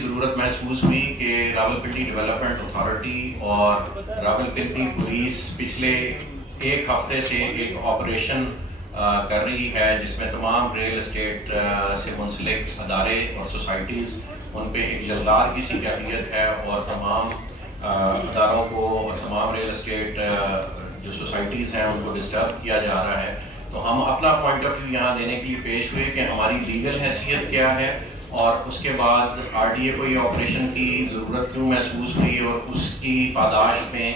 ضرورت محسوس ہوئی کہ راولپنڈی ڈیولپمنٹ اتھارٹی اور راولپنڈی پولیس پچھلے ایک ہفتے سے ایک آپریشن کر رہی ہے جس میں تمام ریل اسٹیٹ سے منسلک ادارے اور سوسائٹیز ان پہ ایک جلدار کی سی کیفیت ہے اور تمام اداروں کو اور تمام ریل اسٹیٹ جو سوسائٹیز ہیں ان کو ڈسٹرب کیا جا رہا ہے. تو ہم اپنا پوائنٹ آف ویو یہاں دینے کے لیے پیش ہوئے کہ ہماری لیگل حیثیت کیا ہے اور اس کے بعد آر ٹی اے کو یہ آپریشن کی ضرورت کیوں محسوس ہوئی اور اس کی پاداش میں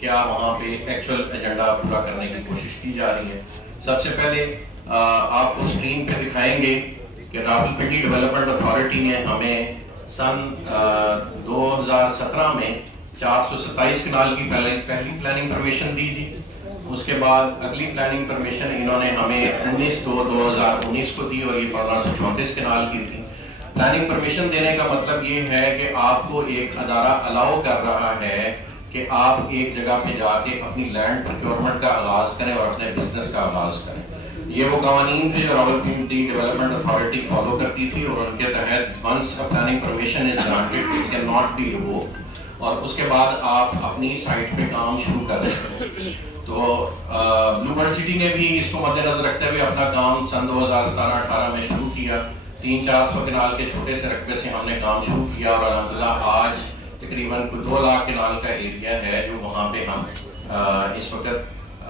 کیا وہاں پہ ایکچوئل ایجنڈا پورا کرنے کی کوشش کی جا رہی ہے. سب سے پہلے آپ کو اسکرین پہ دکھائیں گے کہ راولپنڈی ڈیولپمنٹ اتھارٹی نے ہمیں سن 2017 میں 427 کنال کی پہلی پلاننگ پرمیشن دی تھی. اس کے بعد اگلی پلاننگ پرمیشن انہوں نے ہمیں 19/2/2019 کو دی اور یہ 1534 کنال کی تھی. پلاننگ پرمیشن دینے کا مطلب یہ ہے کہ آپ کو ایک ادارہ الاؤ کر رہا ہے کہ آپ ایک جگہ پہ جا کے اپنی لینڈ پروکیورمنٹ کا آغاز کریں اور اپنے بزنس کا آغاز کریں. یہ وہ قوانین تھے جو راولپنڈی ڈیولپمنٹ اتھارٹی فالو کرتی تھی اور ان کے تحت once planning permission is granted it can not be revoked اور اس کے بعد آپ اپنی سائٹ پہ کام شروع کر سکتے ہیں. تو بلو برڈ سٹی نے بھی اس کو مد نظر رکھتے ہوئے اپنا کام سن 2017-18 میں شروع کیا. 300-400 کنال کے چھوٹے سے رقبے سے ہم نے کام شروع کیا اور الحمدللہ آج تقریباً 2 لاکھ کنال کا ایریا ہے جو وہاں پہ ہم اس وقت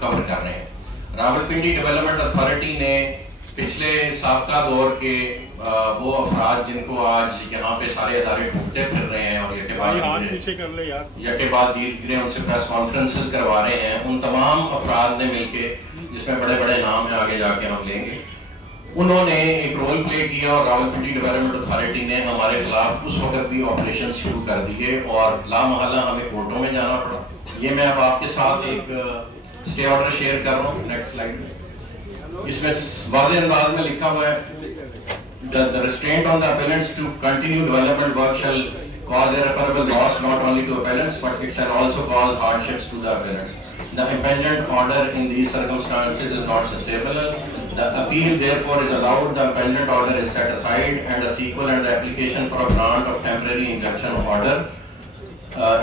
کور کر رہے ہیں. راولپنڈی ڈیولپمنٹ اتھارٹی نے پچھلے سابقہ دور کے وہ افراد جن کو آج یہاں پہ سارے ادارے ڈھونڈتے پھر رہے ہیں اور یکے بعد دھیرے ان سے پریس کانفرنسز کروا رہے ہیں, ان تمام افراد نے مل کے جس میں بڑے بڑے نام ہیں آگے جا کے ہم لیں گے, انہوں نے ایک رول پلے کیا اور راولپنڈی ڈیولپمنٹ اتھارٹی نے ہمارے خلاف اس وقت بھی آپریشن شروع کر دیے اور لامحالہ ہمیں کورٹوں میں جانا پڑا. یہ میں اب آپ کے ساتھ ایک اسٹے آرڈر شیئر کر رہا ہوں. Next slide. اس میں واضح انداز میں لکھا ہوا ہے The restraint on the appellants to continue development work shall cause irreparable loss not only to appellants but it shall also cause hardships to the appellants. The impingement order in these circumstances is not sustainable. The appeal therefore is allowed. The impingement order is set aside and a sequel and the application for a grant of temporary injunction order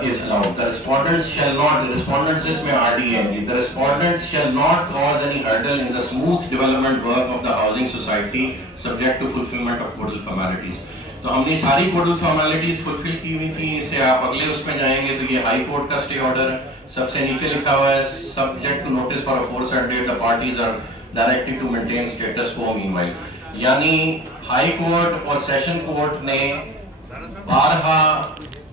is allowed. The respondents shall not, the respondents is mein RDNG, the respondents shall not cause any hurdle in the smooth development work of the housing society subject to fulfillment of codal formalities. تو ہم نے ساری codal formalities فلفل کی ہوئی تھی. اس سے آپ اگلے اس میں جائیں گے تو یہ ہائی کورٹ کا اسٹے آرڈر ہے. سب سے نیچے لکھا ہوا ہے subject to notice for a force date the parties are directed to maintain status quo meanwhile. یعنی ہائی کورٹ اور سیشن کورٹ نے بارہا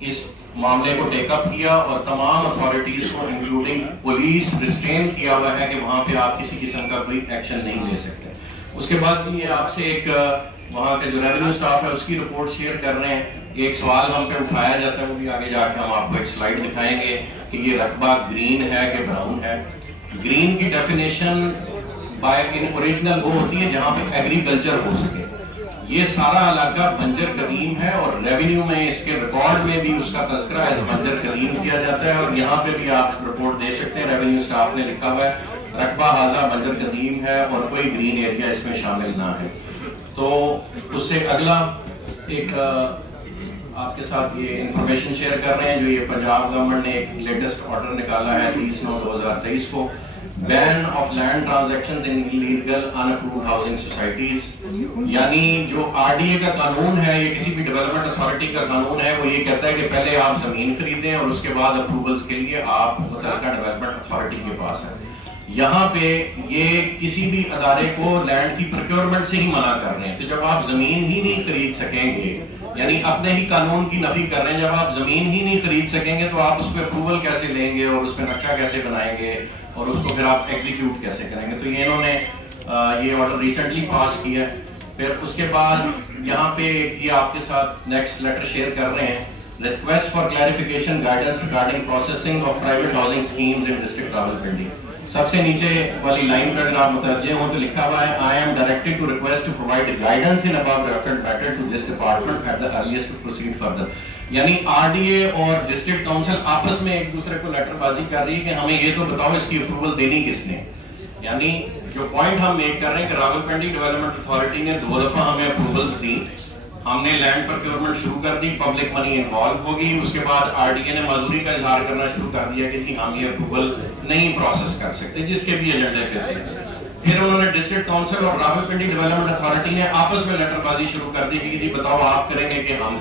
اس معاملے کو ٹیک اپ کیا اور تمام اتھارٹیز کو انکلوڈنگ پولیس ریسٹرین کیا ہوا ہے کہ وہاں پہ آپ کسی قسم کا کوئی ایکشن نہیں لے سکتے. اس کے بعد یہ آپ سے ایک وہاں کے جو ریونیو اسٹاف ہے اس کی رپورٹ شیئر کر رہے ہیں. ایک سوال ہم پہ اٹھایا جاتا ہے, وہ بھی آگے جا کے ہم آپ کو ایک سلائیڈ دکھائیں گے کہ یہ رقبہ گرین ہے کہ براؤن ہے. گرین کی ڈیفینیشن بائی ان اوریجنل وہ ہوتی ہے جہاں پہ ایگریکلچر ہو سکے. یہ سارا علاقہ بنجر قدیم ہے اور ریونیو میں اس کے ریکارڈ میں بھی اس کا تذکرہ ایز بنجر قدیم کیا جاتا ہے اور یہاں پہ بھی آپ رپورٹ دے سکتے ہیں. ریونیو اسٹاف نے لکھا ہوا ہے رقبہ حاضہ بنجر قدیم ہے اور کوئی گرین ایریا اس میں شامل نہ ہے. تو اس سے اگلا ایک آپ کے ساتھ یہ انفارمیشن شیئر کر رہے ہیں جو یہ پنجاب گورنمنٹ نے ایک لیٹسٹ آرڈر نکالا ہے 30/9/2023 کو. Ban of land transactions in illegal unapproved housing societies. یعنی جو آر ڈی اے کا قانون ہے, یہ کسی بھی ڈیولپمنٹ اتھارٹی کا قانون ہے, وہ یہ کہتا ہے کہ پہلے آپ زمین خریدیں اور اس کے بعد اپروولز کے لیے آپ متعلقہ ڈیولپمنٹ اتھارٹی کے پاس ہیں. یہاں پہ یہ کسی بھی ادارے کو لینڈ کی پروکیورمنٹ سے ہی منع کر رہے ہیں. تو جب آپ زمین ہی نہیں خرید سکیں گے, یعنی اپنے ہی قانون کی نفی کر رہے ہیں, جب آپ زمین ہی نہیں خرید سکیں گے تو آپ اس پہ اپروول کیسے لیں گے اور اس پہ نقشہ کیسے بنائیں گے اور اس کو پھر آپ ایگزیکیوٹ کیسے کریں گے. تو یہ انہوں نے یہ آرڈر ریسنٹلی پاس کیا ہے. پھر اس کے بعد یہاں پہ یہ آپ کے ساتھ نیکسٹ لیٹر شیئر کر رہے ہیں request for clarification guidance regarding processing of private housing schemes in district Rawalpindi. سب سے نیچے والی لائن پر اگر آپ متوجہ ہوں تو لکھا ہوا ہے I am directed to request to provide guidance in above referred matter to this department at the earliest to proceed further. یعنی آر ڈی اے اور ڈسٹرکٹ کاؤنسل آپس میں ایک دوسرے کو لیٹر بازی کر رہی ہے کہ ہمیں یہ تو بتاؤ اس کی اپروول دینی کس نے. یعنی جو پوائنٹ ہم میک کر رہے ہیں کہ راولپنڈی ڈیولپمنٹ اتھارٹی نے 2 دفعہ ہمیں اپروولز دی, ہم نے لینڈ پروکیورمنٹ شروع کر دی، پبلک منی انوالو ہوگی، اس کے بعد آر ڈی اے نے معذوری کا اظہار کرنا شروع کر دیا کہ ہم یہ اپروول نہیں پروسیس کر سکتے، جس کے بھی ایجنڈے پہ تھے۔ پھر انہوں نے ڈسٹرکٹ کونسل اور راولپنڈی ڈیولپمنٹ اتھارٹی نے آپس میں لیٹر بازی شروع کر دی کہ جی بتاؤ آپ کریں گے کہ ہم